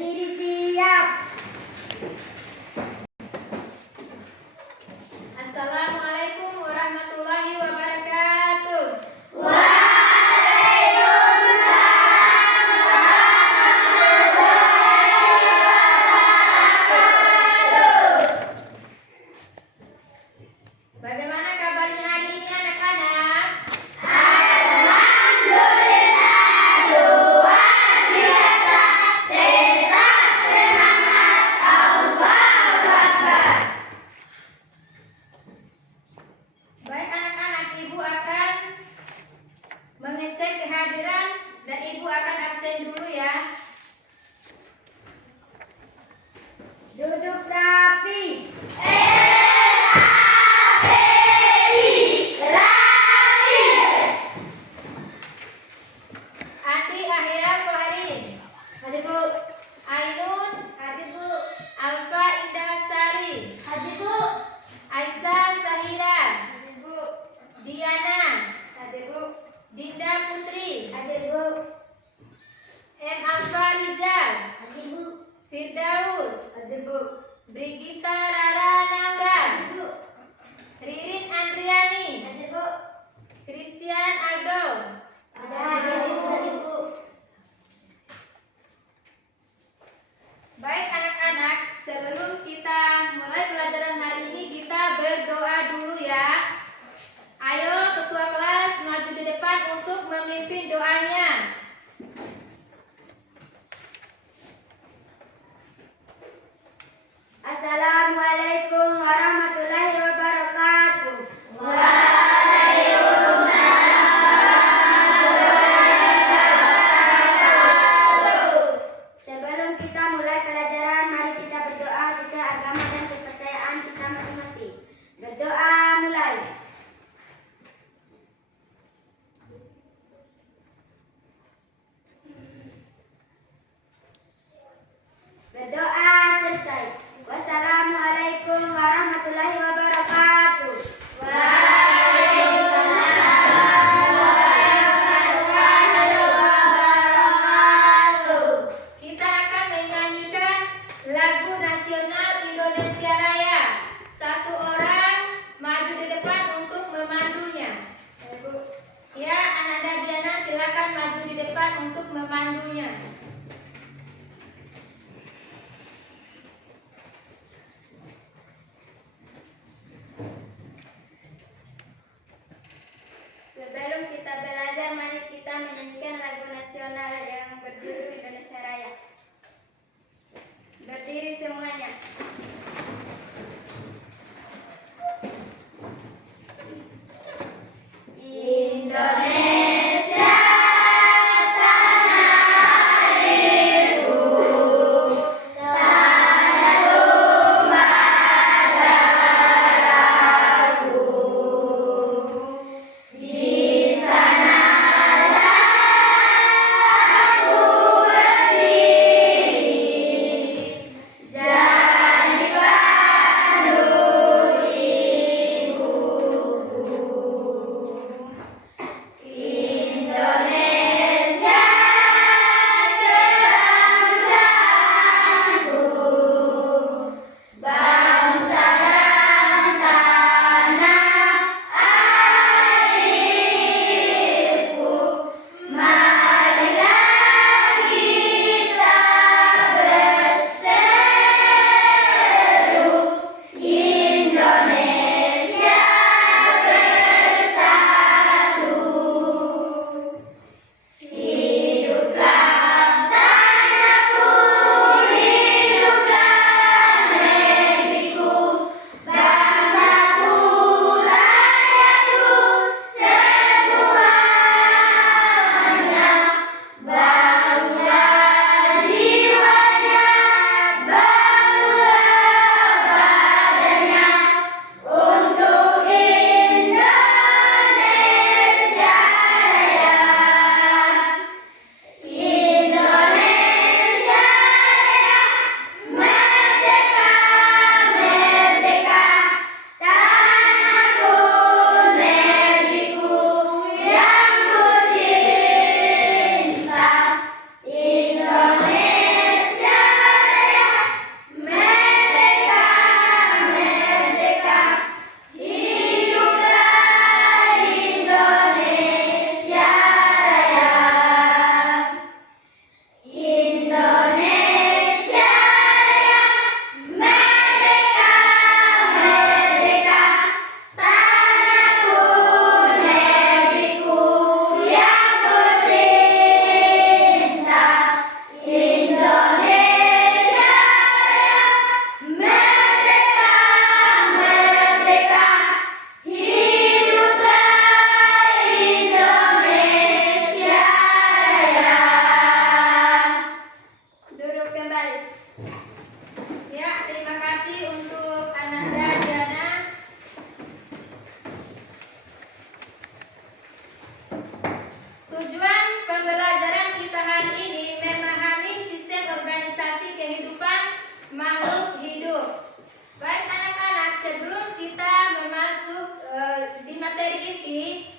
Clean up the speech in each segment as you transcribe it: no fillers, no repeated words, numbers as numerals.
Berdiri siap. Assalamualaikum warahmatullahi wabarakatuh. Bagaimana kabarnya hari ini anak-anak? Alhamdulillah, luar biasa. Tetap semangat. Allahu Akbar. Baik anak-anak, ibu akan mengecek kehadiran dan ibu akan absen dulu ya. Duduk rapi. Andi Ahya Faharin. Hadir Bu. Ainun. Hadir Bu. Alfa Indah Sari. Hadir Bu. Aisyah Sahira. Hadir Bu. Diana. Hadir Bu. Dinda Putri. Hadir Bu. M. Alfa Rijal. Hadir Bu. Firdaus. Hadir Bu. Brigita Rara Naura. Hadir Bu. Ririn Andriani. Hadir Bu. Christian Aldo. Hadir Bu. Baik anak-anak, sebelum kita mulai pelajaran hari ini kita berdoa dulu ya. Ayo ketua kelas maju di depan untuk memimpin doanya. Assalamualaikum warahmatullahi wabarakatuh. Sebelum kita mulai pelajaran, mari kita berdoa sesuai agama dan kepercayaan kita masing-masing. Berdoa mulai. Berdoa selesai. Wassalamualaikum warahmatullahi wabarakatuh. Kita akan menyanyikan lagu nasional Indonesia Raya. Satu orang maju di depan untuk memandunya. Ya, Ananda Diana silakan maju di depan untuk memandunya. Sebelum kita belajar, mari kita menyanyikan lagu nasional yang berjudul Indonesia Raya. Berdiri semuanya. Indonesia tanah materi inti,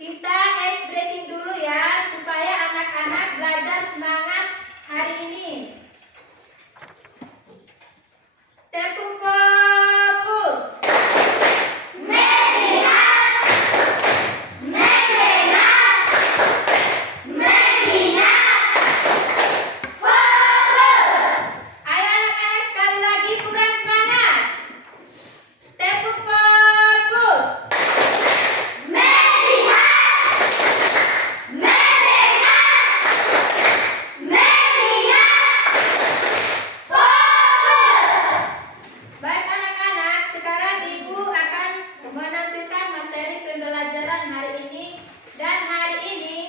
kita ice breaking dulu ya, supaya anak-anak belajar semangat hari ini. Tepuk fokus. Melihat, mendengar, mengingat. Fokus. Ayo anak-anak sekali lagi kurang semangat. Tepuk fokus. Melihat, mendengar, mengingat. Fokus. Baik anak-anak, sekarang Ibu akan menampilkan materi pembelajaran hari ini. Dan hari ini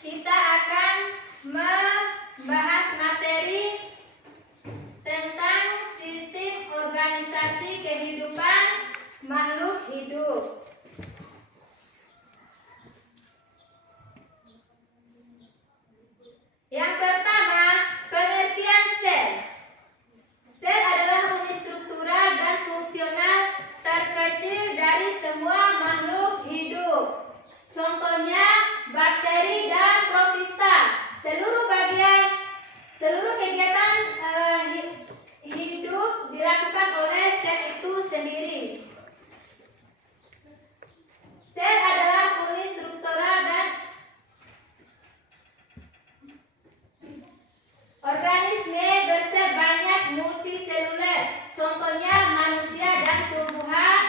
kita akan membahas materi tentang sistem organisasi kehidupan makhluk hidup. Yang pertama, pengertian sel. Sel adalah unit struktural dan fungsional terkecil dari semua makhluk hidup. Contohnya bakteri dan protista. Seluruh kegiatan hidup dilakukan oleh sel itu sendiri. Sel adalah unit struktural dan organisme bersel banyak multiseluler. Contohnya manusia dan tumbuhan.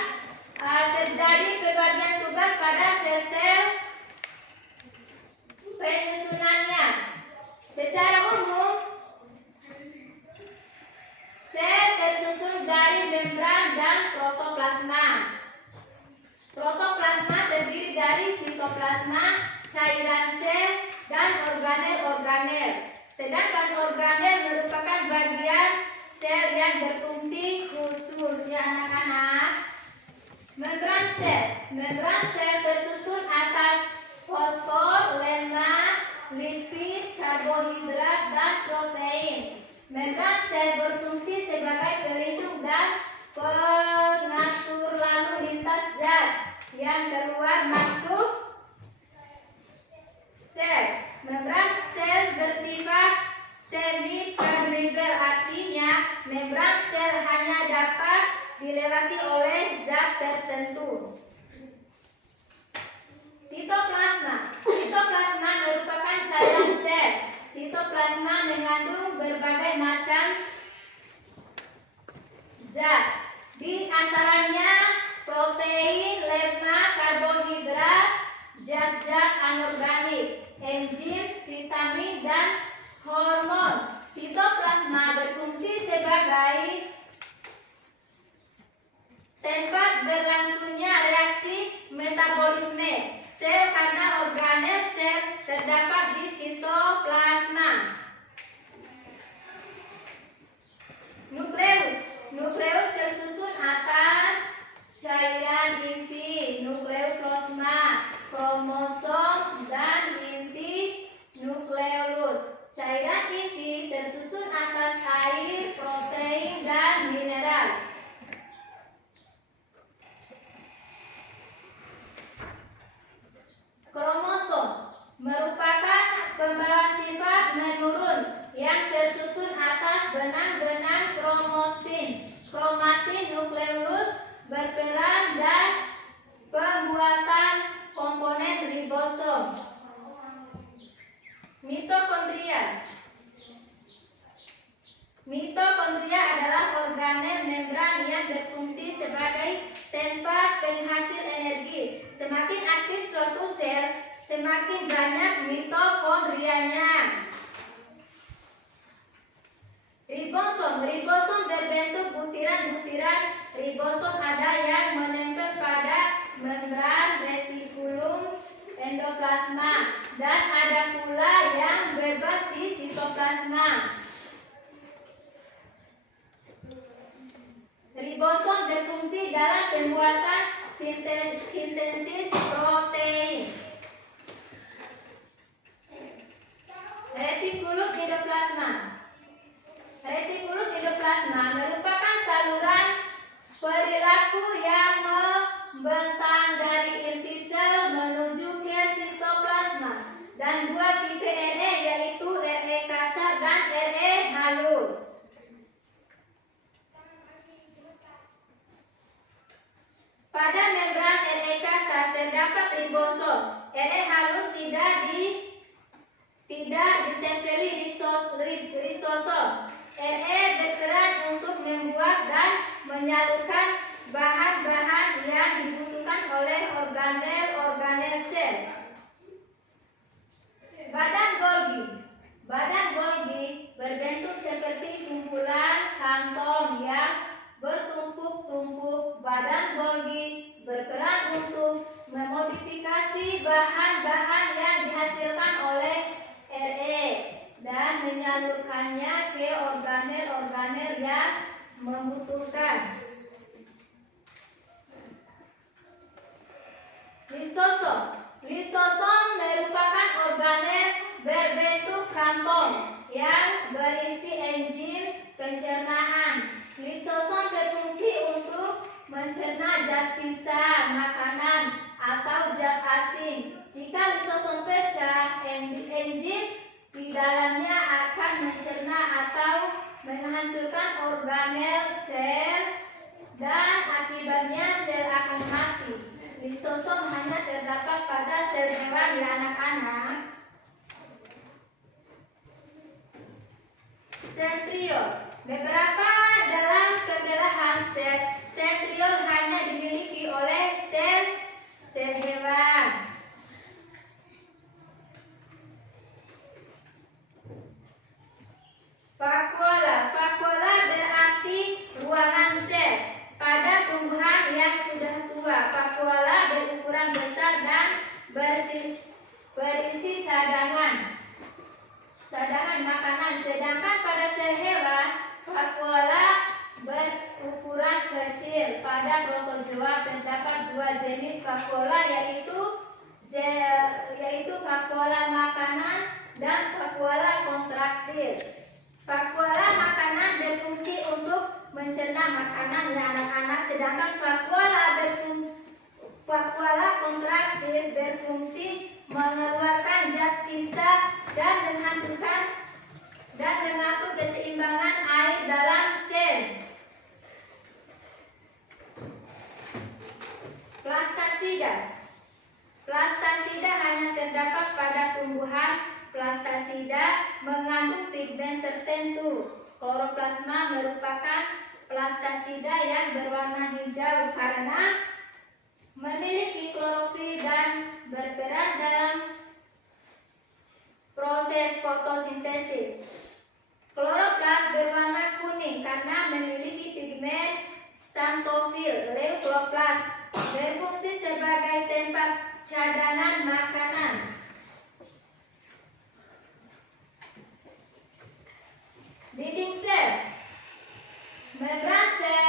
Terjadi pembagian tugas pada sel-sel penyusunannya. Secara umum, sel tersusun dari membran dan protoplasma. Protoplasma terdiri dari sitoplasma, cairan sel, dan organel-organel. Sedangkan organel merupakan bagian sel yang berfungsi khusus ya anak-anak. Membran sel tersusun atas fosfor, lemak, lipid, karbohidrat, dan protein. Membran sel berfungsi sebagai pelindung dan pengatur lalu lintas zat yang keluar masuk sel. Membran sel bersifat semi-permeabel, artinya membran sel hanya dapat dilewati oleh zat tertentu. Sitoplasma merupakan cairan sel. Sitoplasma mengandung berbagai macam zat, di antaranya protein, lemak, karbohidrat, zat-zat anorganik, enzim, vitamin, dan hormon. Sitoplasma berfungsi sebagai tempat berlangsungnya reaksi metabolisme sel karena organel sel terdapat di sitoplasma. Nukleus tersusun atas cairan inti, nukleoplasma, kromosom, dan inti nukleus. Cairan inti tersusun atas air, protein, dan mineral. Kromosom merupakan pembawa sifat menurun yang tersusun atas benang-benang kromatin. Kromatin nukleus berperan dan pembuatan komponen ribosom. Mitokondria adalah organel membran yang berfungsi sebagai tempat penghasil energi. Semakin aktif suatu sel, semakin banyak mitokondrianya. Ribosom berbentuk butiran-butiran. Ribosom ada yang menempel pada membran retikulum endoplasma dan ada pula yang bebas di sitoplasma. Ribosom berfungsi dalam pembuatan sintesis protein. Retikulum endoplasma merupakan saluran perilaku yang membentang dari terdapat ribosom. RE halus tidak ditempeli risosom. RE berperan untuk membuat dan menyalurkan bahan-bahan yang dibutuhkan oleh organel sel. Badan Golgi berbentuk seperti kumpulan kantong yang bertumpuk-tumpuk. Badan Golgi berperan untuk memodifikasi bahan-bahan yang dihasilkan oleh RE dan menyalurkannya ke organel-organel yang membutuhkan. Lisosom merupakan organel berbentuk kantong yang berisi enzim pencernaan. Lisosom berfungsi untuk mencerna zat sisa makanan atau zat asin. Jika lisosom pecah, enzim di dalamnya akan mencerna atau menghancurkan organel sel dan akibatnya sel akan mati. Lisosom hanya terdapat pada sel hewan ya anak-anak. Sentriol. Beberapa dalam pembelahan sentriol hanya dimiliki oleh sel hewan. Vakuola berarti ruangan sel. Pada tumbuhan yang sudah tua, vakuola berukuran besar dan berisi cadangan makanan. Sedangkan pada sel hewan, vakuola berukuran kecil. Pada protozoa terdapat dua jenis vakuola, yaitu vakuola makanan dan vakuola kontraktil. Vakuola makanan berfungsi untuk mencerna makanan ya anak-anak, sedangkan vakuola kontraktil berfungsi mengeluarkan zat sisa dan menghancurkan dan mengatur keseimbangan air dalam sel. Plastasida hanya terdapat pada tumbuhan. Plastasida mengandung pigmen tertentu. Kloroplasma merupakan plastasida yang berwarna hijau karena memiliki klorofil dan berperan dalam proses fotosintesis. Kloroplas berwarna kuning karena memiliki pigmen xanthofil. Leukoplas berfungsi sebagai tempat cadangan makanan. Dinding sel. Membran sel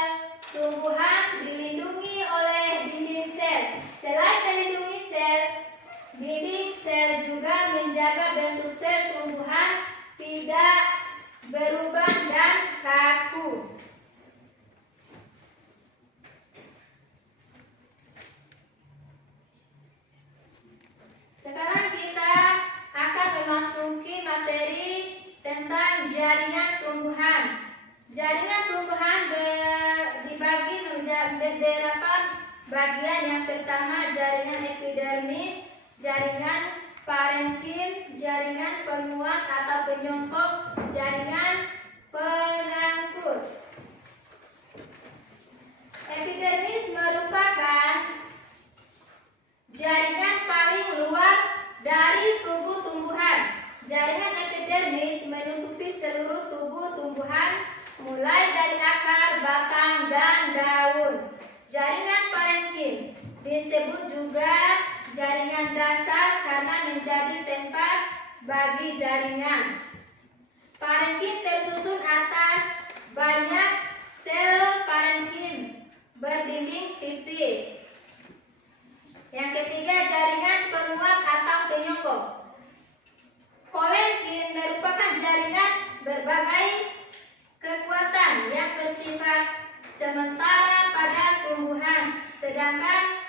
tumbuhan dilindungi oleh dinding sel. Selain melindungi sel, dinding sel juga menjaga bentuk sel tumbuhan tidak berubah dan kaku. Sekarang kita akan memasuki materi tentang jaringan tumbuhan. Jaringan tumbuhan dibagi menjadi beberapa bagian. Yang pertama jaringan epidermis, jaringan parenkim, jaringan penguat atau penyongkok, jaringan pengangkut. Epidermis merupakan jaringan paling luar dari tubuh tumbuhan. Jaringan epidermis menutupi seluruh tubuh tumbuhan, mulai dari akar, batang, dan daun. Jaringan parenkim disebut juga jaringan dasar karena menjadi tempat bagi jaringan. Parenkim tersusun atas banyak sel parenkim berdinding tipis. Yang ketiga jaringan penguat atau penyongkok. Kolenkin merupakan jaringan berbagai kekuatan yang bersifat sementara pada tumbuhan, sedangkan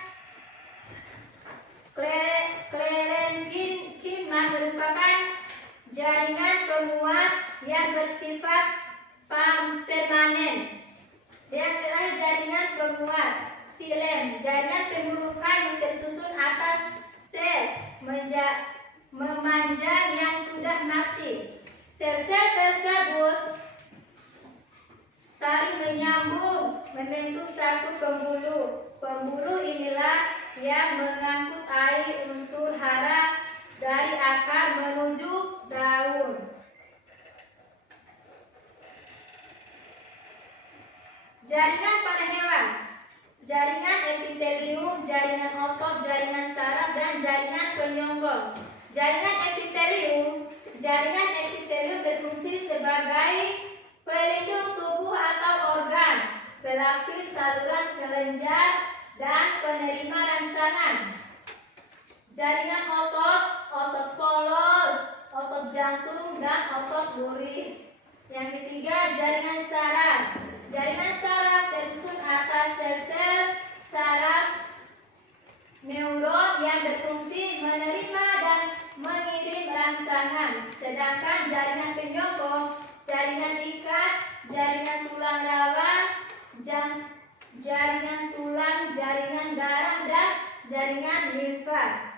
klerenkin merupakan jaringan penguat yang bersifat permanen. Yang terakhir jaringan penguat silem, jaringan pembuluh kayu tersusun atas sel memanjang yang sudah mati. Sel-sel tersebut saling menyambung membentuk satu pembuluh. Pembuluh inilah yang mengangkut air unsur hara dari akar menuju daun. Jaringan pada hewan. Jaringan epitelium, jaringan otot, jaringan saraf, dan jaringan penyongkol. Jaringan epitelium berfungsi sebagai pelindung tubuh atau organ, pelapis saluran kelenjar, dan penerima rangsangan. Jaringan otot, otot polos, otot jantung, dan otot duri. Yang ketiga, jaringan saraf. Jaringan saraf tersusun atas sel-sel saraf neuron yang berfungsi menerima dan mengirim rangsangan. Sedangkan jaringan penyokong, jaringan ikat, jaringan tulang rawan, jaringan tulang, jaringan darah, dan jaringan limfa.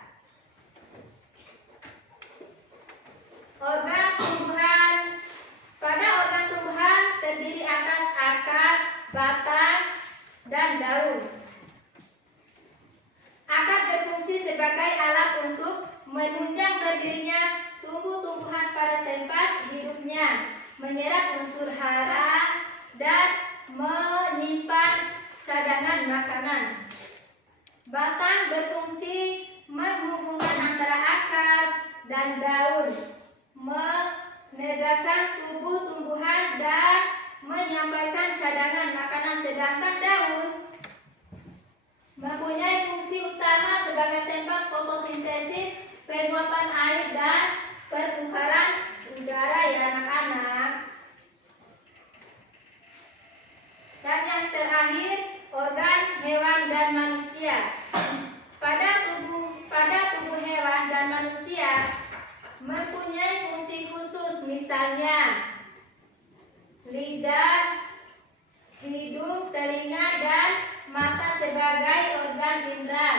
Organ tumbuhan. Pada organ tumbuhan terdiri atas akar, batang, dan daun. Akar berfungsi sebagai alat untuk menunjang berdirinya tumbuh-tumbuhan pada tempat hidupnya, menyerap unsur hara, dan menyimpan cadangan makanan. Batang berfungsi menghubungkan antara akar dan daun, menegakkan tubuh tumbuhan, dan menyampaikan cadangan makanan. Sedangkan daun mempunyai fungsi utama sebagai tempat fotosintesis, penguapan air, dan pertukaran udara ya anak-anak. Dan yang terakhir, organ hewan dan manusia. Pada tubuh hewan dan manusia mempunyai fungsi khusus, misalnya lidah, hidung, telinga, dan mata sebagai organ indera.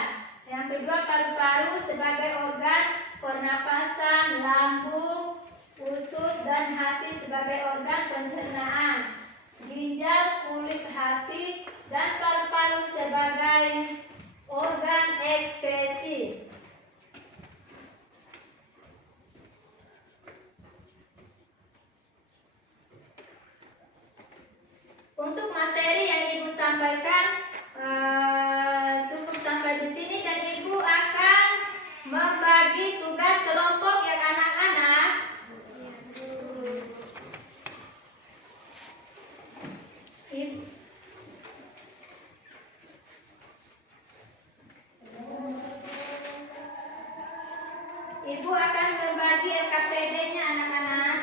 Yang kedua, paru-paru sebagai organ pernapasan, lambung, usus, dan hati sebagai organ pencernaan, ginjal, kulit, hati, dan paru-paru sebagai organ ekskresi. Untuk materi yang Ibu sampaikan cukup sampai di sini, dan Ibu akan membagi tugas kelompok ya anak-anak. Ibu akan membagi LKPD-nya anak-anak.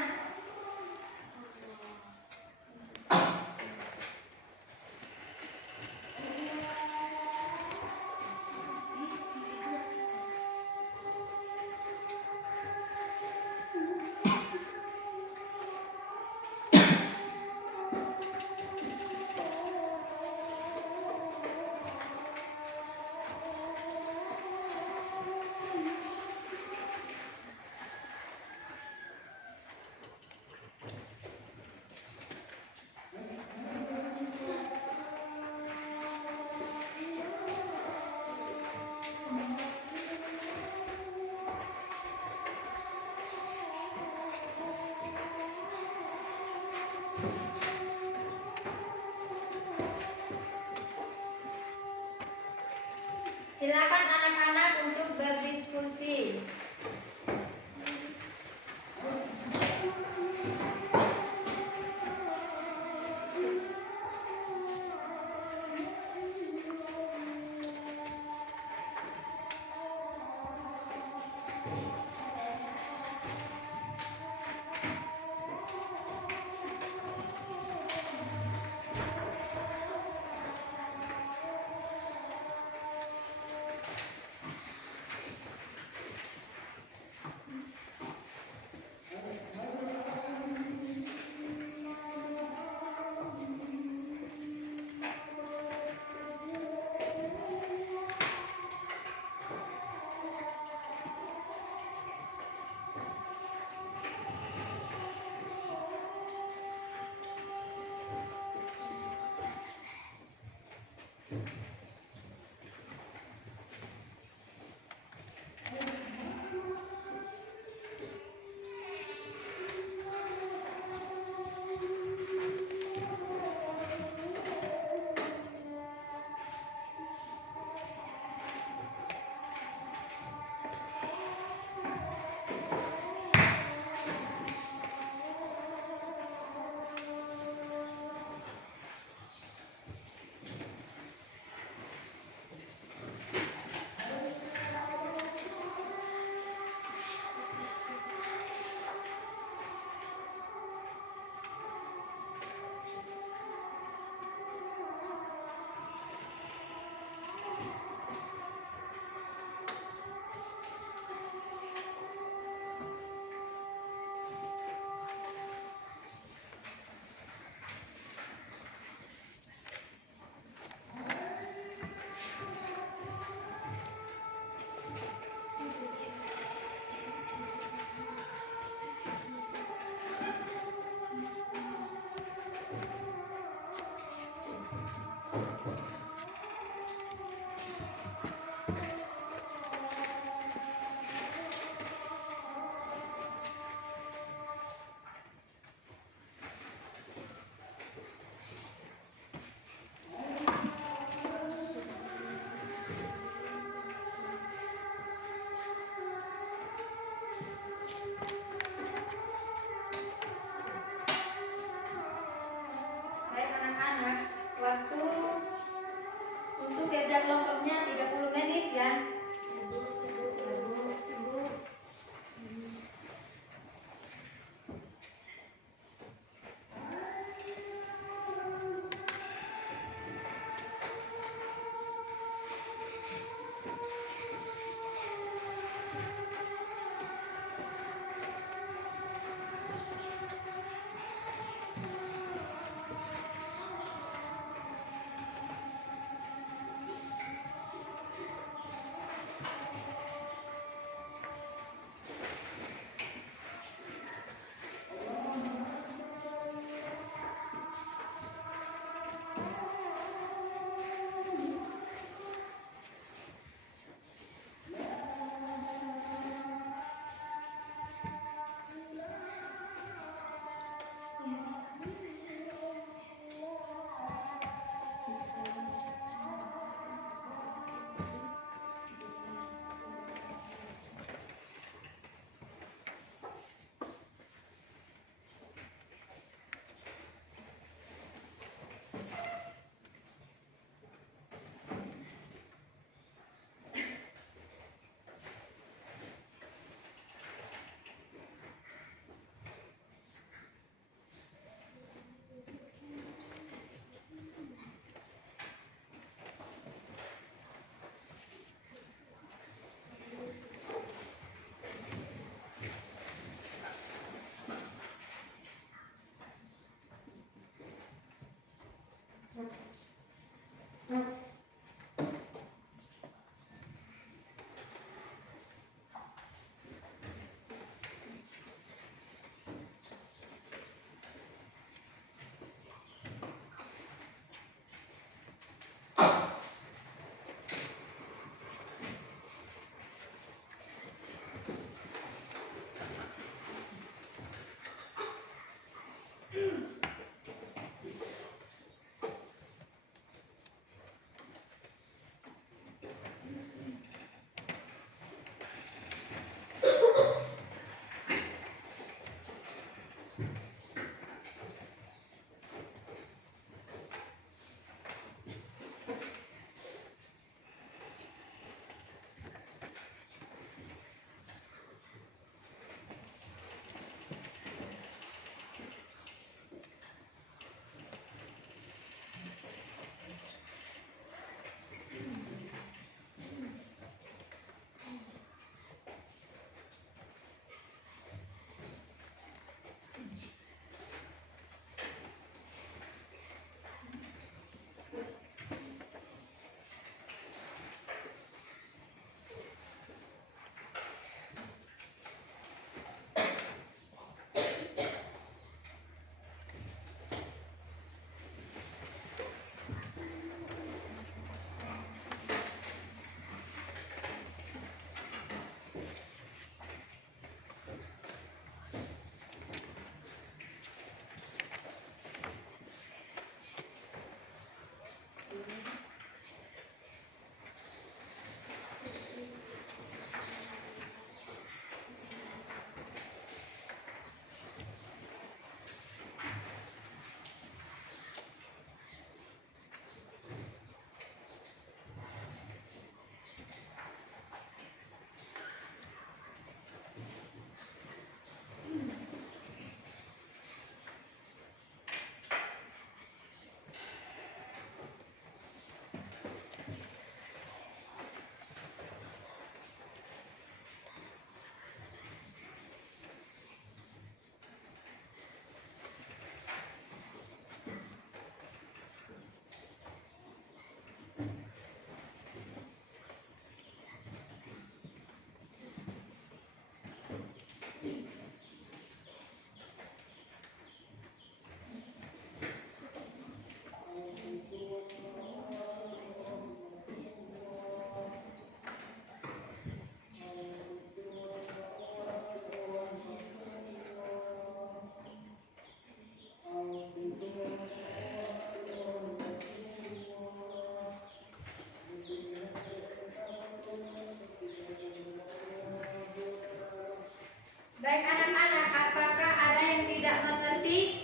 Baik anak-anak, apakah ada yang tidak mengerti?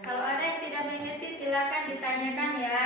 Kalau ada yang tidak mengerti silakan ditanyakan ya.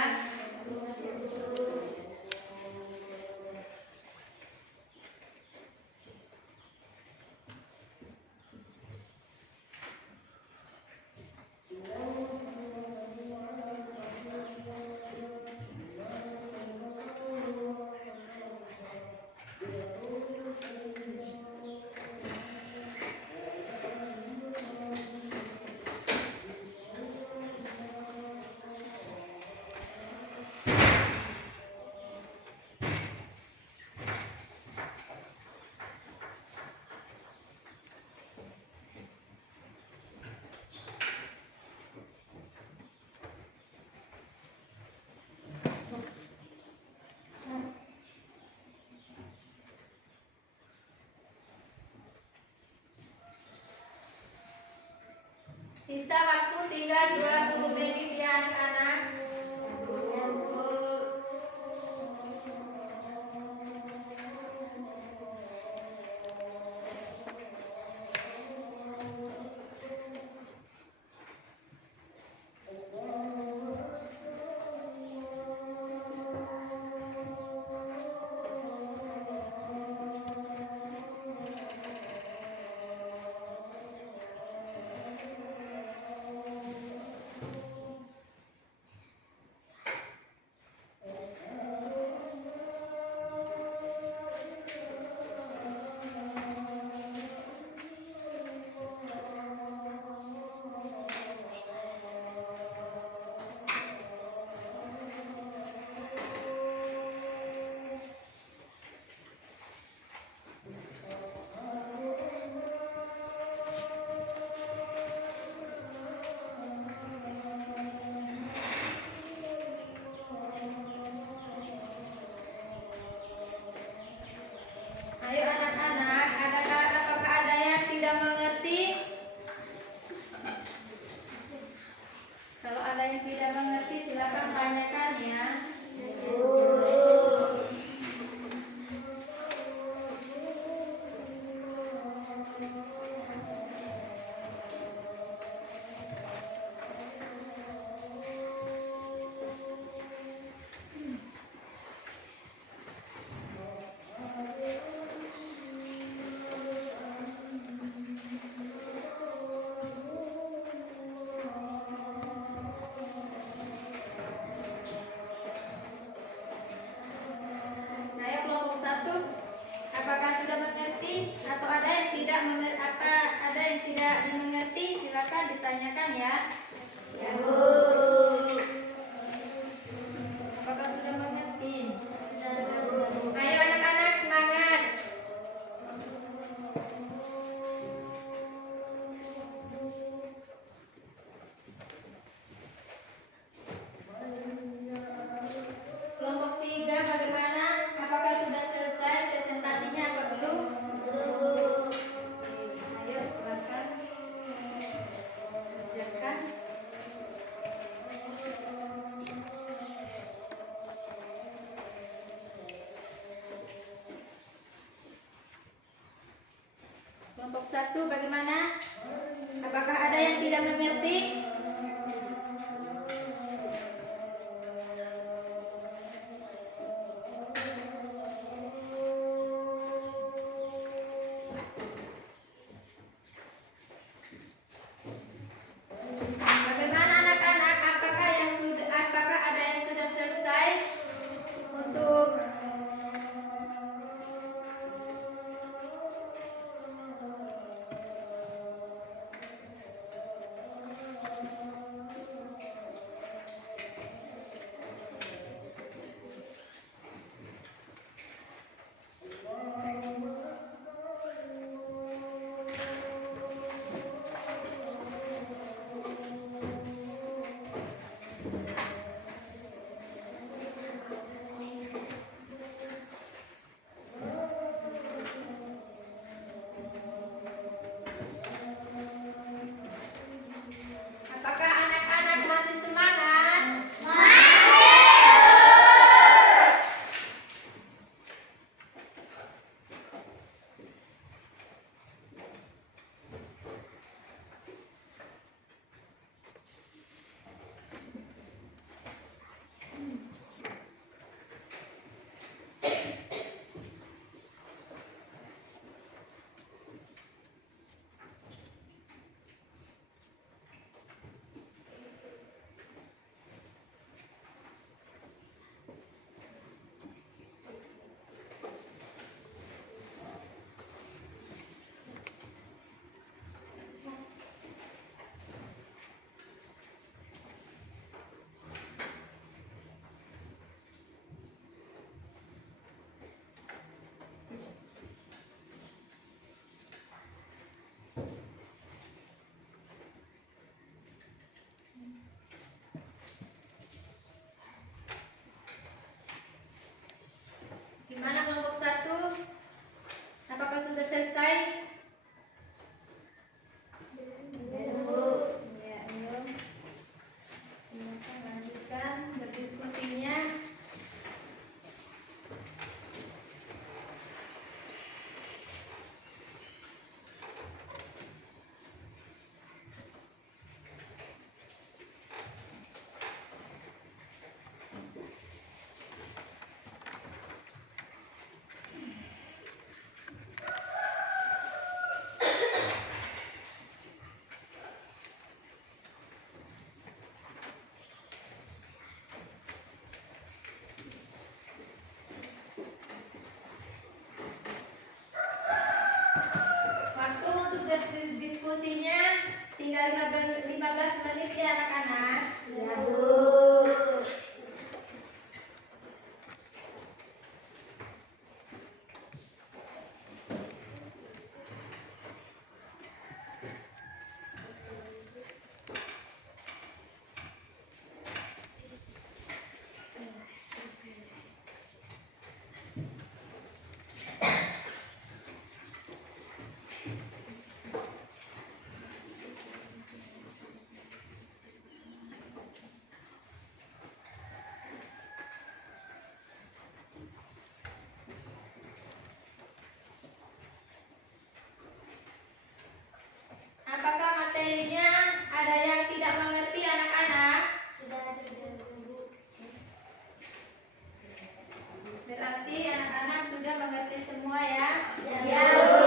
Sisa waktu tinggal 20 menit ya anak-anak. Ayo anak-anak, apakah ada yang tidak mengerti? Kalau ada yang tidak mengerti silakan tanyakan ya. Ayo kelompok 1, apakah sudah mengerti atau ada yang tidak mengerti? Ada yang tidak dimengerti? Silakan ditanyakan ya. Ya Bu. Apakah sudah mengerti? Ayo anak-anak semangat. Kelompok 3 bagaimana? Apakah sudah selesai presentasinya apa belum? Ayo silakan kerjakan. Kelompok 1 bagaimana? Apakah ada yang tidak mengerti? Bagaimana anak-anak? Apakah ada yang sudah selesai untuk sudah 15 menit ya anak-anak? Ya, Bu. Apakah materinya ada yang tidak mengerti anak-anak? Berarti anak-anak sudah mengerti semua ya? Ya, Bu.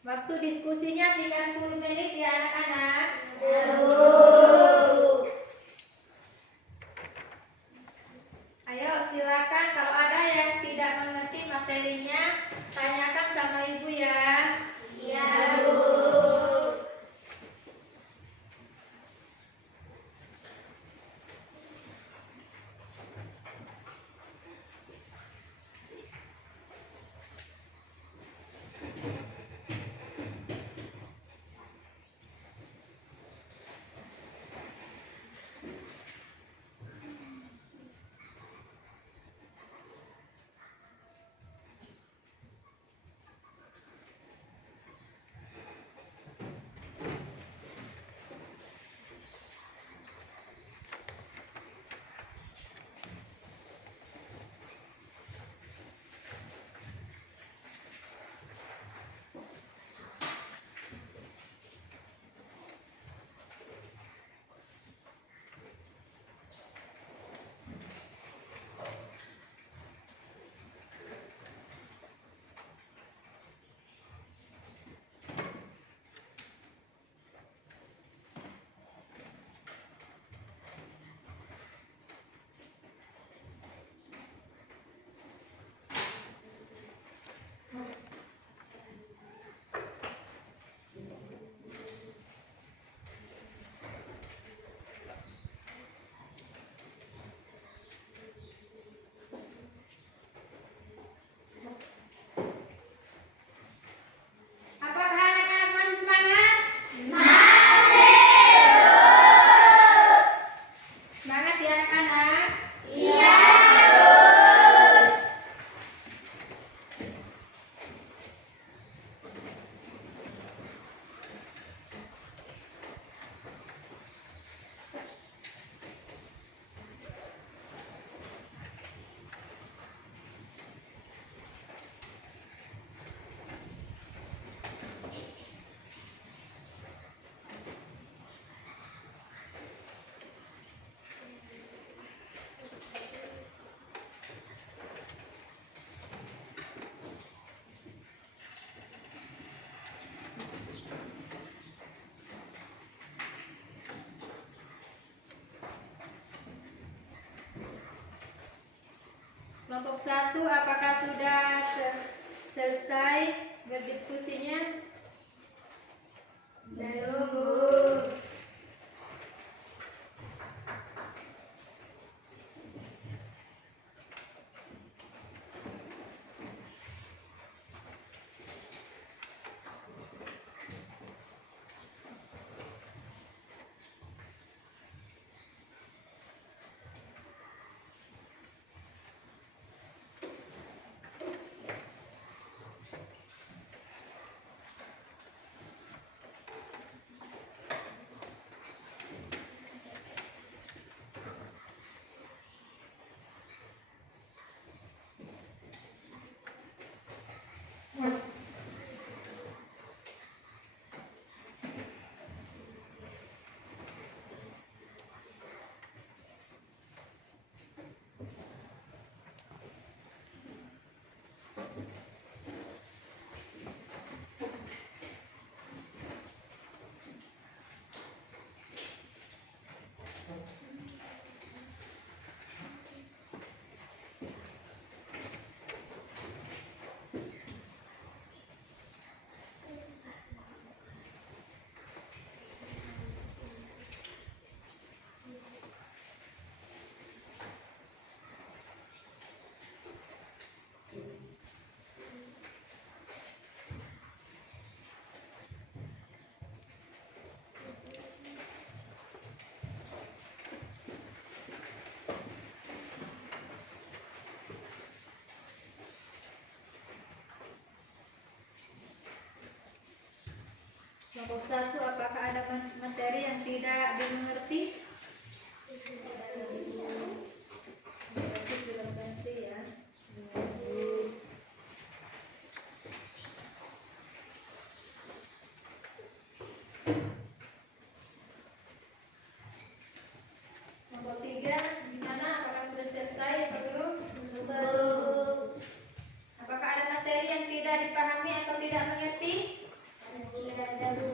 Waktu diskusinya tinggal 10 menit ya anak-anak. Ya, Bu. Ayo silakan kalau ada yang tidak mengerti materinya tanyakan sama ibu ya. Ya, Bu. Kelompok 1, apakah sudah selesai berdiskusinya? Belum, Bu. Kelompok 1, apakah ada materi yang tidak dimengerti? Berarti sudah berarti ya. Kelompok 3, gimana? Apakah sudah selesai atau belum? Belum. Apakah ada materi yang tidak dipahami atau tidak mengerti? Tidak ada, Bu.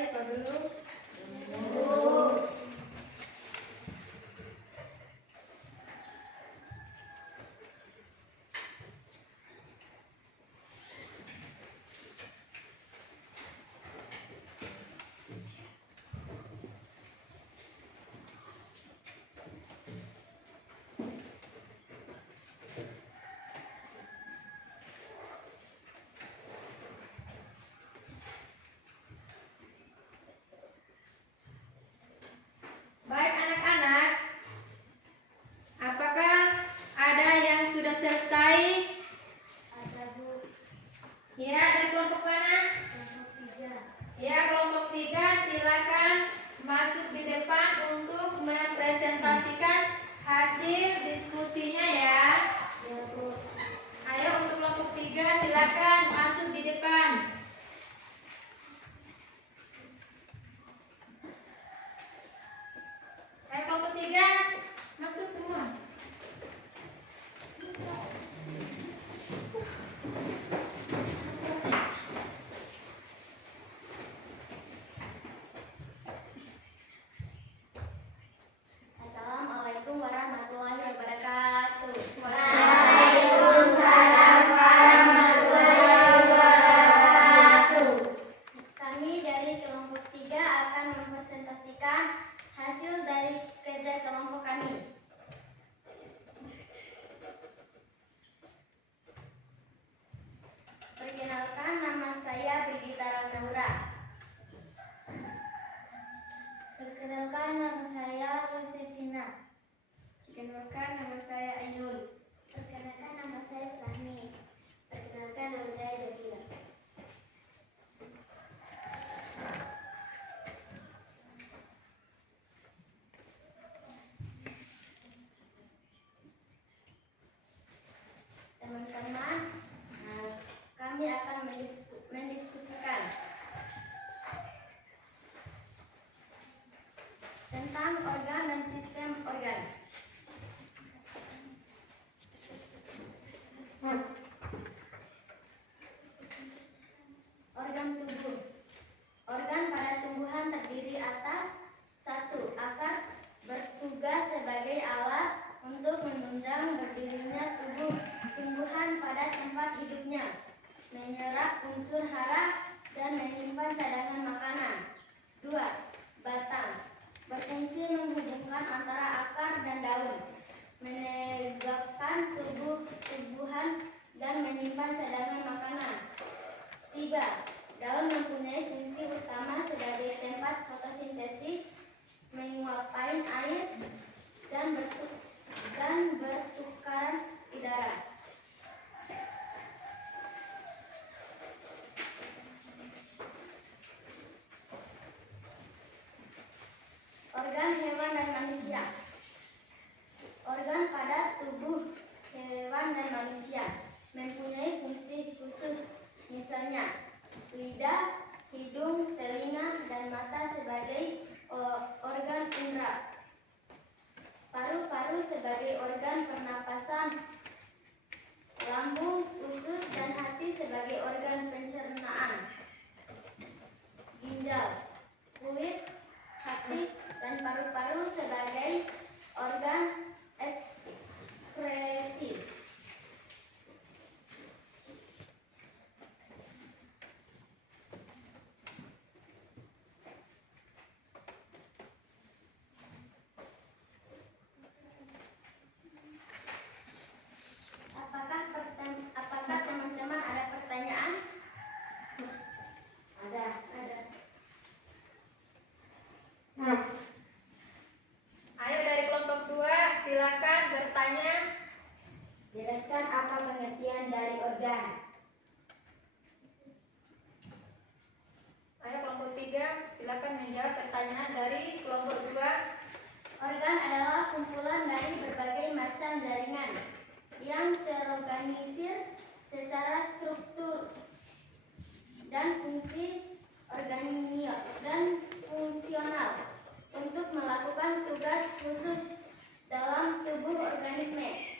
baik, Pak dulu. Baik anak-anak, apakah ada yang sudah selesai? Ada, Bu. Ya, dari kelompok mana? Kelompok 3. Ya, kelompok 3 silakan masuk di depan untuk mempresentasikan hasil diskusinya ya. Ya, Bu. Ayo untuk kelompok 3 silakan masuk di depan. Ayo kelompok 3 masuk semua. Assalamualaikum warahmatullahi wabarakatuh. Waalaikumsalam warahmatullahi wabarakatuh. Kami dari kelompok 3 akan mempresentasikan hasil dari kerja kelompok kami. Perkenalkan, nama saya Brigita Ranaura. Perkenalkan, nama saya Yosefina. Perkenalkan, nama saya Ainul. Perkenalkan, nama saya Sahmi. Perkenalkan, nama saya Jadila. Teman-teman, kami akan mendiskusikan tentang organ dan sistem organ. Organ tubuh. Organ pada tumbuhan terdiri atas 1. Akar, bertugas sebagai alat untuk menunjang berdirinya tumbuhan pada tempat hidupnya, menyerap unsur hara dan menyimpan cadangan makanan. 2. Batang, berfungsi menghubungkan antara akar dan daun, menegakkan tumbuhan dan menyimpan cadangan makanan. 3. Daun mempunyai fungsi utama sebagai tempat fotosintesis, menguapkan air dan bertukaran udara. Organ hewan dan manusia. Organ pada tubuh hewan dan manusia mempunyai fungsi khusus, misalnya lidah, hidung, telinga, dan mata sebagai organ indera, paru-paru sebagai organ pernapasan, lambung, usus, dan hati sebagai organ pencernaan, ginjal, kulit, hati, dan paru-paru sebagai organ ekskresi. Apakah teman-teman ada pertanyaan? Ada. Ayo dari kelompok 2 silakan bertanya. Jelaskan apa pengertian dari organ. Ayo kelompok 3 silakan menjawab pertanyaan dari kelompok 2. Organ adalah kumpulan dari berbagai macam jaringan yang terorganisir secara struktur dan fungsional untuk melakukan tugas khusus dalam tubuh organisme.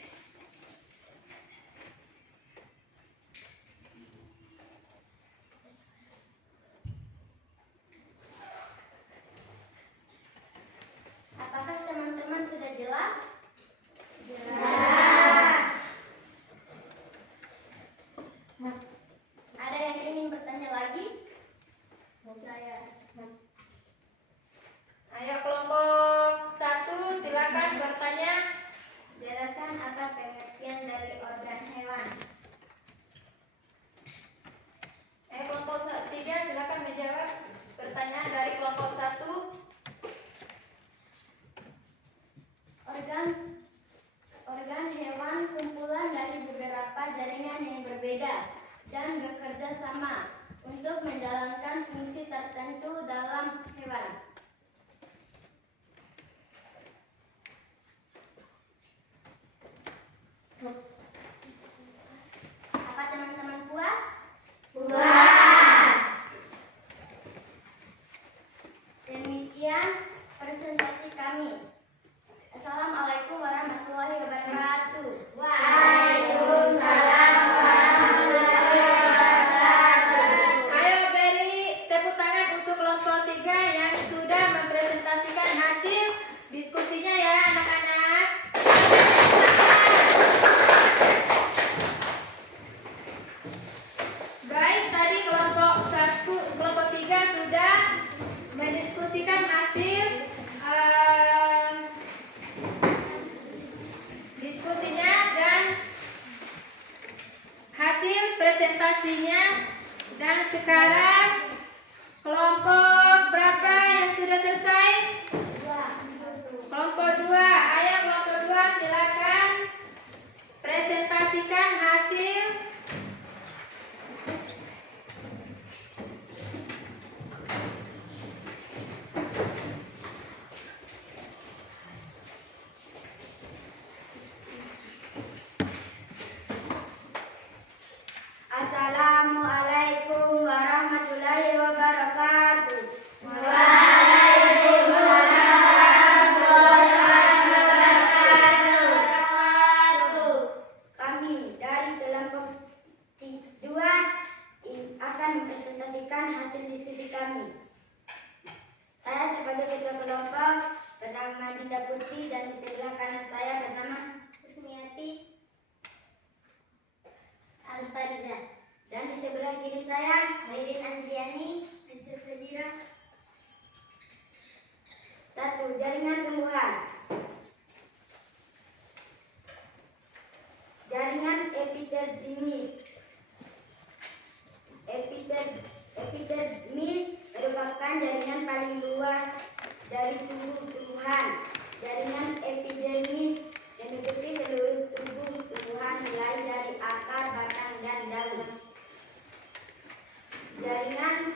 dan bekerja sama untuk menjalankan fungsi tertentu dalam hewan. Apa teman-teman puas? Puas. Demikian presentasi kami. Assalamualaikum warahmatullahi wabarakatuh. Waalaikumsalam warahmatullahi wabarakatuh. Ayo beri tepuk tangan untuk kelompok 3 yang sudah mempresentasikan hasil diskusinya ya anak-anak. Baik, tadi kelompok 3 sudah mendiskusikan hasil diskusinya dan hasil presentasinya. Dan sekarang kelompok berapa yang sudah selesai? Kelompok 2. Ayo kelompok 2 silakan presentasikan hasil. Assalamualaikum warahmatullahi wabarakatuh. Kami dari kelompok 2 akan mempresentasikan hasil diskusi kami. Saya sebagai ketua kelompok bernama Dinda Putri dan di sebelah kanan saya bernama Kusmiati Alfariza. Dan di sebelah kiri saya Zaidin Andriani, Aisyah Sabira. 1. Jaringan tumbuhan. Jaringan epidermis. Epidermis merupakan jaringan paling luas dari tubuh tumbuhan. Jaringan epidermis menutupi seluruh tubuh tumbuhan mulai dari akar, batang, dan daun. Jaringan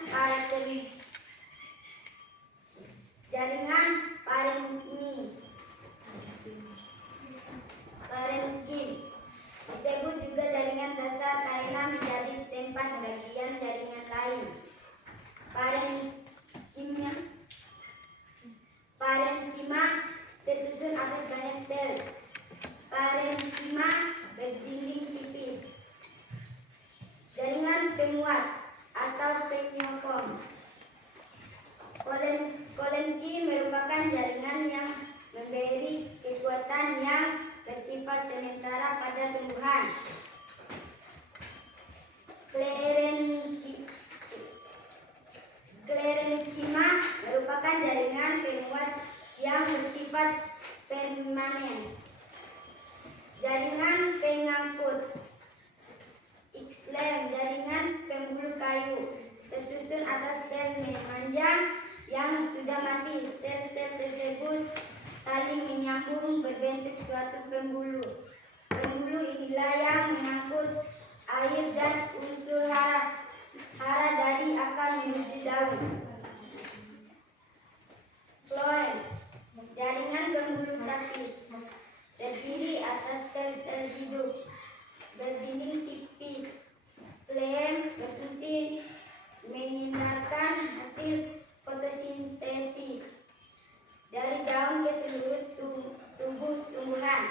parenkim disebut juga jaringan dasar karena menjadi tempat bagian jaringan lain. Parenkima tersusun atas banyak sel. Parenkima berdinding tipis. Jaringan penguat atau penyokong. Kolenki merupakan jaringan yang memberi kekuatan yang bersifat sementara pada tumbuhan. Sklerenkima merupakan jaringan penguat yang bersifat permanen. Jaringan pengangkut. Xlem, jaringan pembuluh kayu, tersusun atas sel memanjang yang sudah mati. Sel-sel tersebut saling menyambung berbentuk suatu pembuluh. Pembuluh inilah yang mengangkut air dan unsur hara dari akar menuju daun. Floem, jaringan pembuluh tapis, terdiri atas sel-sel hidup berdinding tipis. Floem berfungsi menghindarkan hasil fotosintesis dari daun ke seluruh tubuh tumbuhan.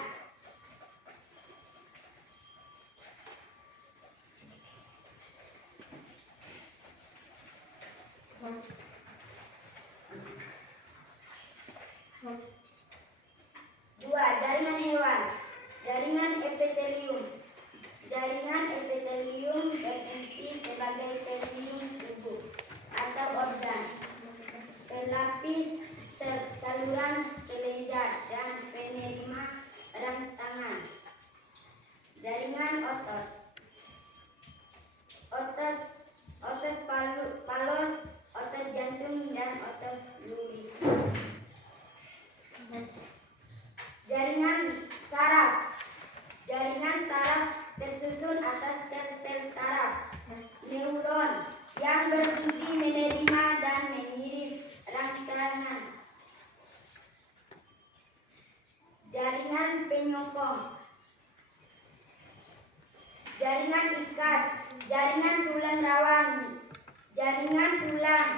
Dua, jaringan hewan. Jaringan epitelium. Jaringan epitelium kepompong. Jaringan ikat, jaringan tulang rawan, jaringan tulang,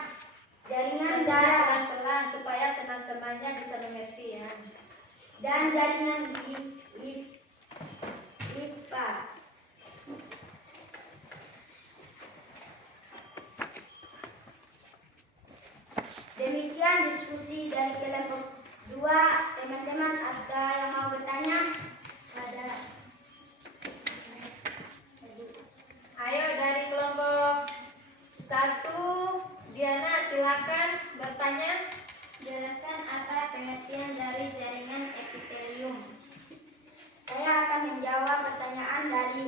jaringan darah, Pelan-pelan supaya teman-temannya bisa mengerti ya. dan jaringan limpa. Demikian diskusi dari kelompok 2. Teman-teman ada yang mau bertanya? Ada. Ayo dari kelompok 1, Diana silakan bertanya. Jelaskan apa pengertian dari jaringan epitelium. Saya akan menjawab pertanyaan dari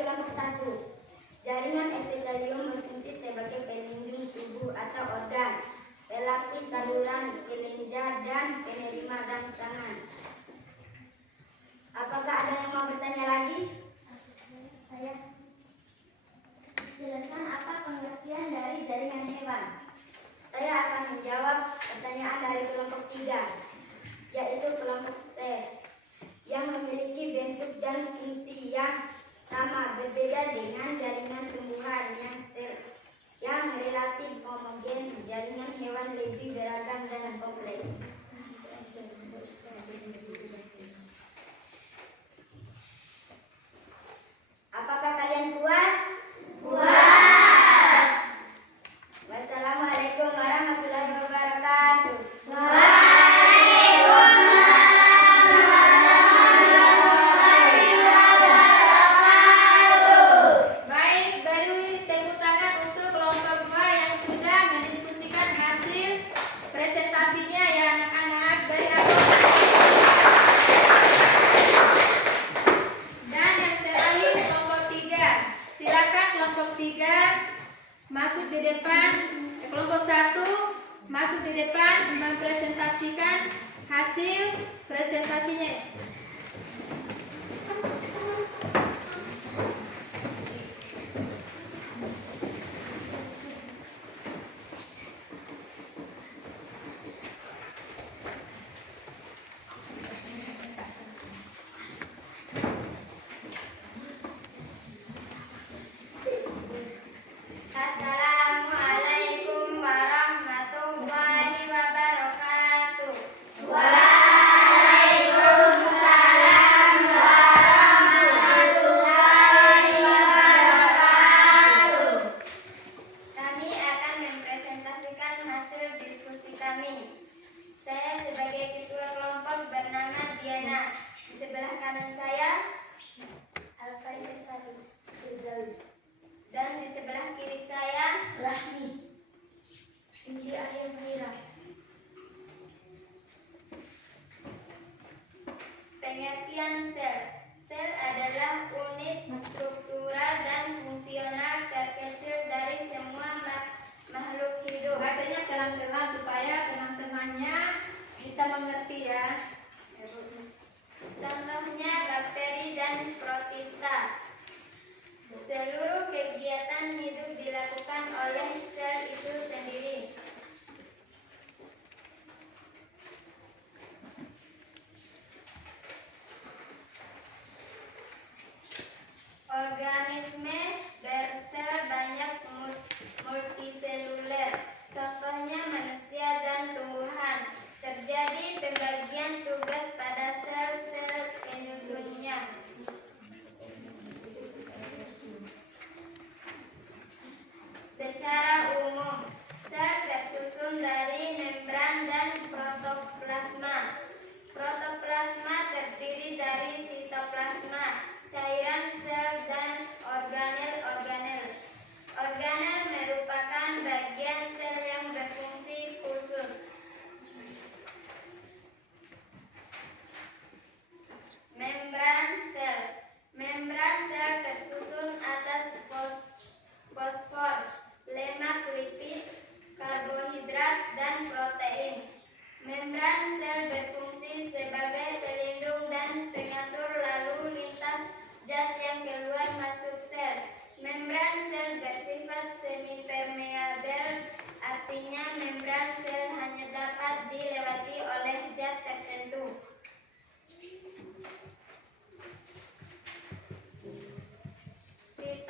kelompok 1. Jaringan epitelium berfungsi sebagai pelindung tubuh atau organ, pelapis saluran kelenjar dan penerima rangsangan. Apakah ada yang mau bertanya lagi? Saya. Jelaskan apa pengertian dari jaringan hewan. Saya akan menjawab pertanyaan dari kelompok 3, yaitu kelompok sel, yang memiliki bentuk dan fungsi yang sama, berbeda dengan jaringan tumbuhan yang relatif homogen. Jaringan hewan lebih beragam dan kompleks. Apakah kalian puas? Puas. Wassalamualaikum warahmatullahi wabarakatuh. Baik, beri tepuk tangan untuk kelompok 2 yang sudah mendiskusikan hasil presentasinya ya anak-anak. Beri aplaus. Dan yang terakhir kelompok 3. Silakan kelompok 3 masuk di depan. Kelompok 1 masuk di depan mempresentasikan hasil presentasinya. Assalamualaikum warahmatullahi wabarakatuh. Kami akan mempresentasikan hasil diskusi kami. Saya sebagai ketua kelompok bernama Diana. Di sebelah kanan saya dan di sebelah kiri saya Rahmi. Ini akhir Mira. Pengertian sel. Sel adalah unit struktural dan fungsional terkecil dari semua makhluk hidup. Bacanya pelan-pelan supaya teman-temannya bisa mengerti ya. Contohnya bakteri dan protista. Seluruh kegiatan hidup dilakukan oleh sel itu sendiri. Organisme bersel banyak multiseluler. Contohnya manusia dan tumbuhan. Terjadi pembagian tugas pada sel-sel penyusunnya. Secara umum, sel tersusun dari membran dan protoplasma. Protoplasma terdiri dari sitoplasma, cairan sel dan organel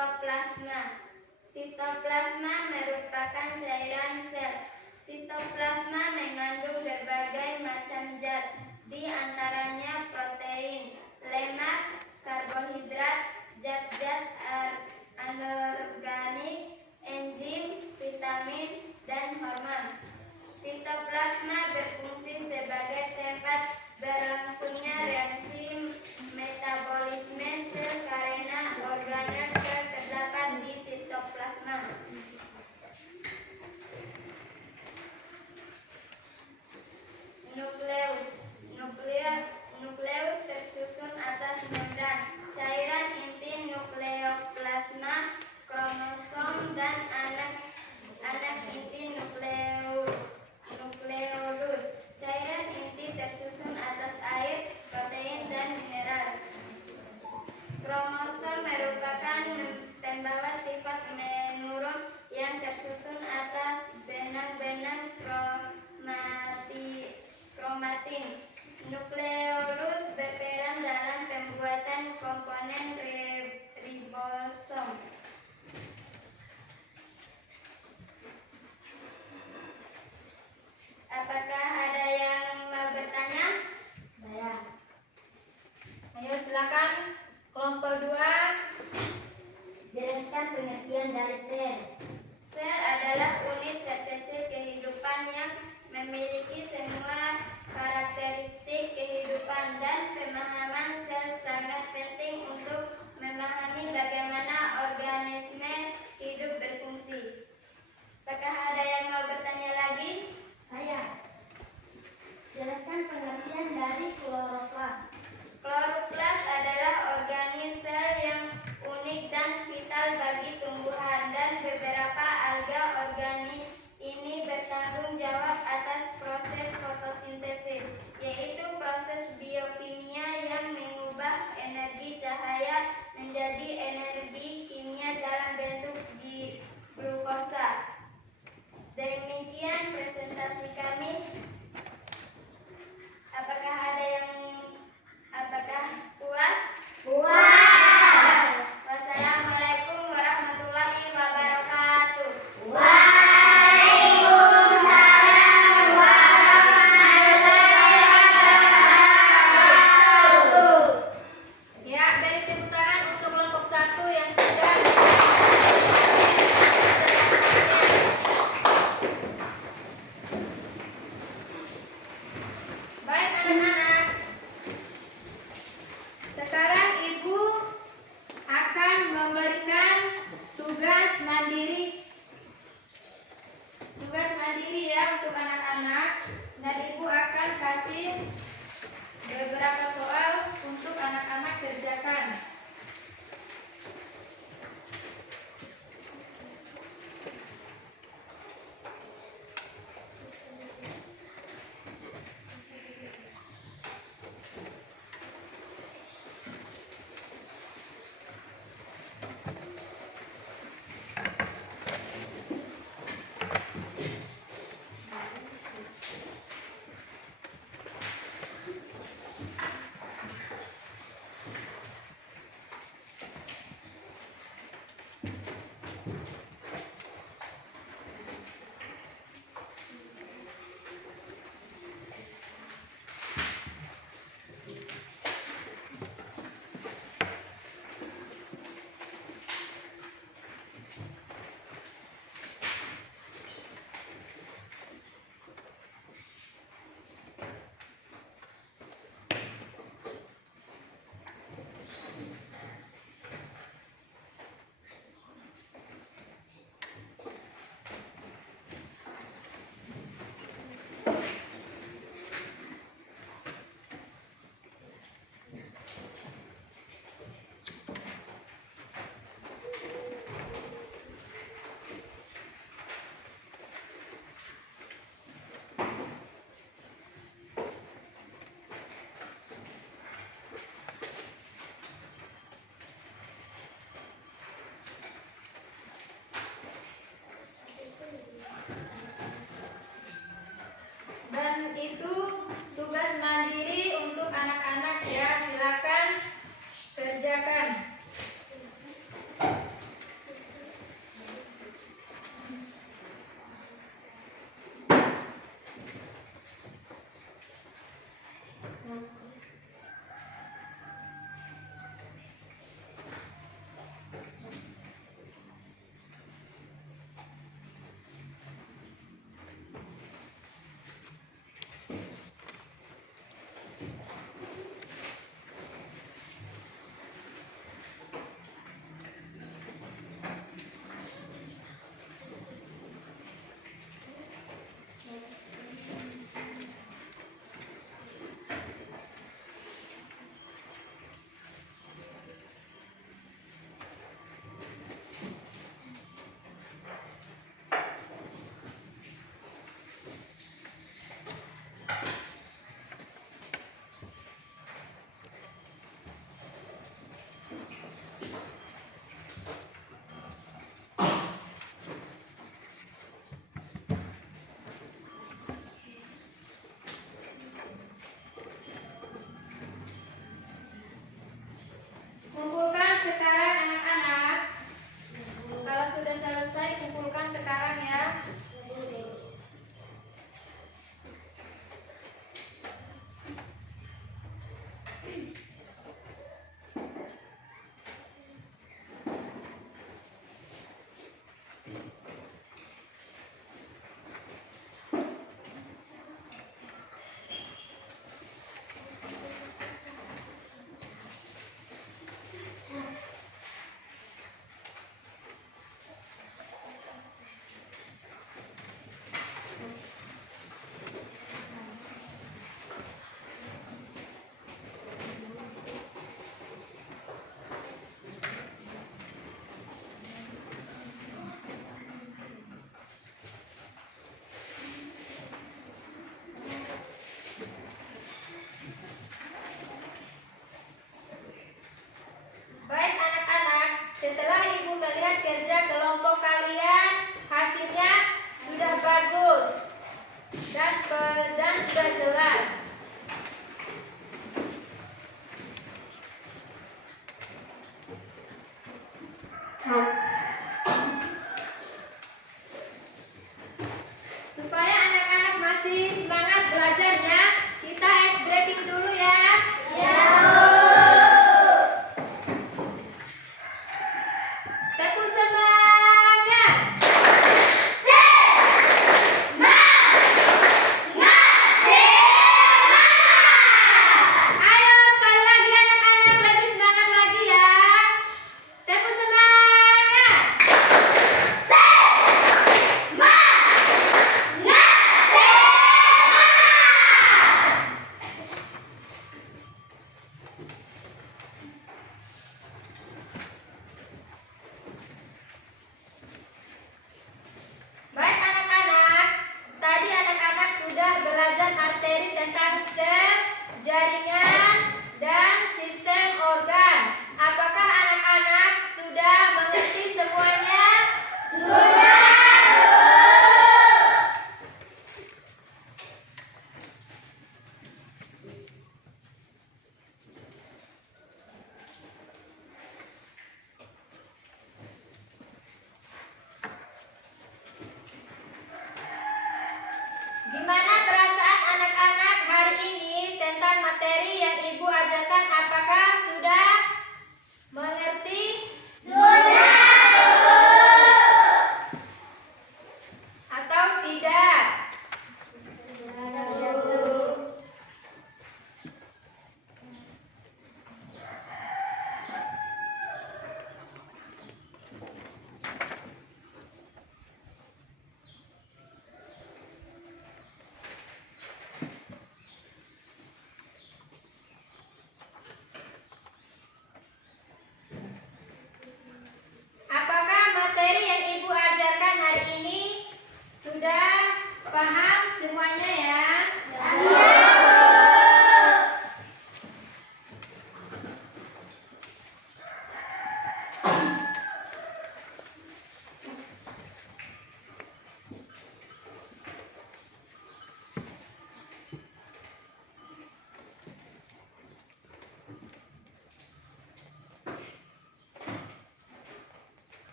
sitoplasma. Sitoplasma merupakan cairan sel. Sitoplasma mengandung berbagai macam zat, di antaranya protein, lemak, karbohidrat, zat-zat anorganik, enzim, vitamin, dan hormon. Sitoplasma berfungsi sebagai tempat berlangsungnya reaksi metabolisme sel karena organel sel terdapat di sitoplasma. Nukleus tersusun atas membran. Cairan inti nukleoplasma, kromosom, dan anak inti nukleolus. Cairan inti tersusun atas air, protein, dan mineral. Kromosom merupakan pembawa sifat menurun yang tersusun atas benang-benang kromatin. Nukleolus berperan dalam pembuatan komponen ribosom. Apakah ada yang mau bertanya? Saya. Ayo silakan kelompok 2. Jelaskan pengertian dari sel. Sel adalah unit terkecil kehidupan yang memiliki semua karakteristik kehidupan, dan pemahaman sel sangat penting untuk memahami bagaimana organisme hidup berfungsi. Apakah ada yang mau bertanya lagi? Saya. Jelaskan pengertian dari kloroplas. Kloroplas adalah organisme yang unik dan vital bagi tumbuhan, dan beberapa alga organik ini bertanggung jawab atas proses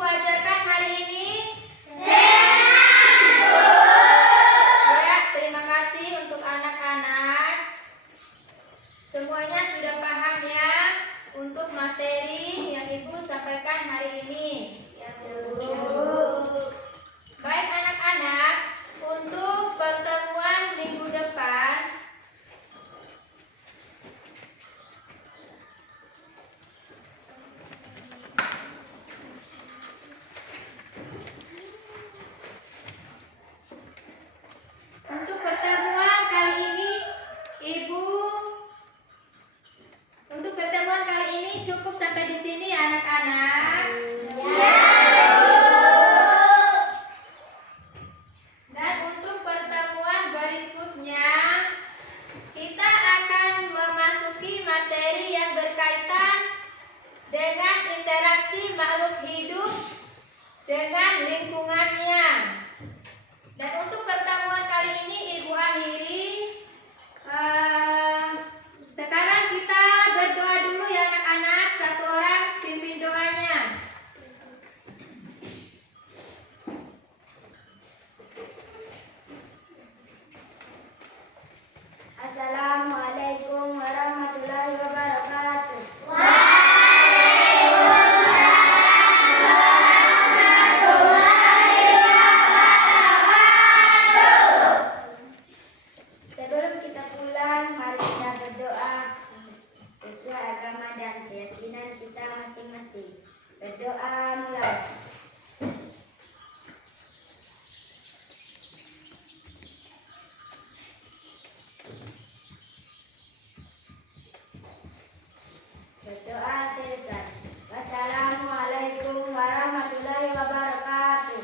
Ibu ajarkan hari ini? Ya, terima kasih untuk anak-anak. Semuanya sudah paham ya untuk materi yang Ibu sampaikan hari ini. Ya, Bu. Baik anak-anak, untuk pertemuan minggu depan Untuk pertemuan kali ini cukup sampai di sini anak-anak. Dan untuk pertemuan berikutnya kita akan memasuki materi yang berkaitan dengan interaksi makhluk hidup dengan lingkungannya. Dan untuk pertemuan kali ini Ibu akhiri. Sekarang kita berdoa dulu ya anak-anak. Satu orang pimpin doanya. Assalamualaikum warahmatullahi wabarakatuh. Sebelum kita pulang, mari kita berdoa sesuai agama dan keyakinan kita masing-masing. Berdoa mulai. Berdoa selesai. Wassalamualaikum warahmatullahi wabarakatuh.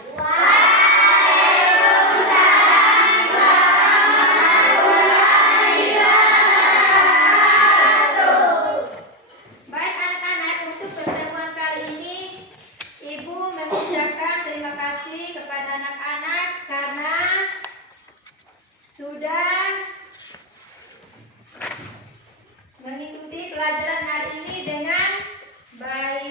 Baik anak-anak, untuk pertemuan kali ini Ibu mengucapkan terima kasih kepada anak-anak karena sudah mengikuti pelajaran hari ini dengan baik.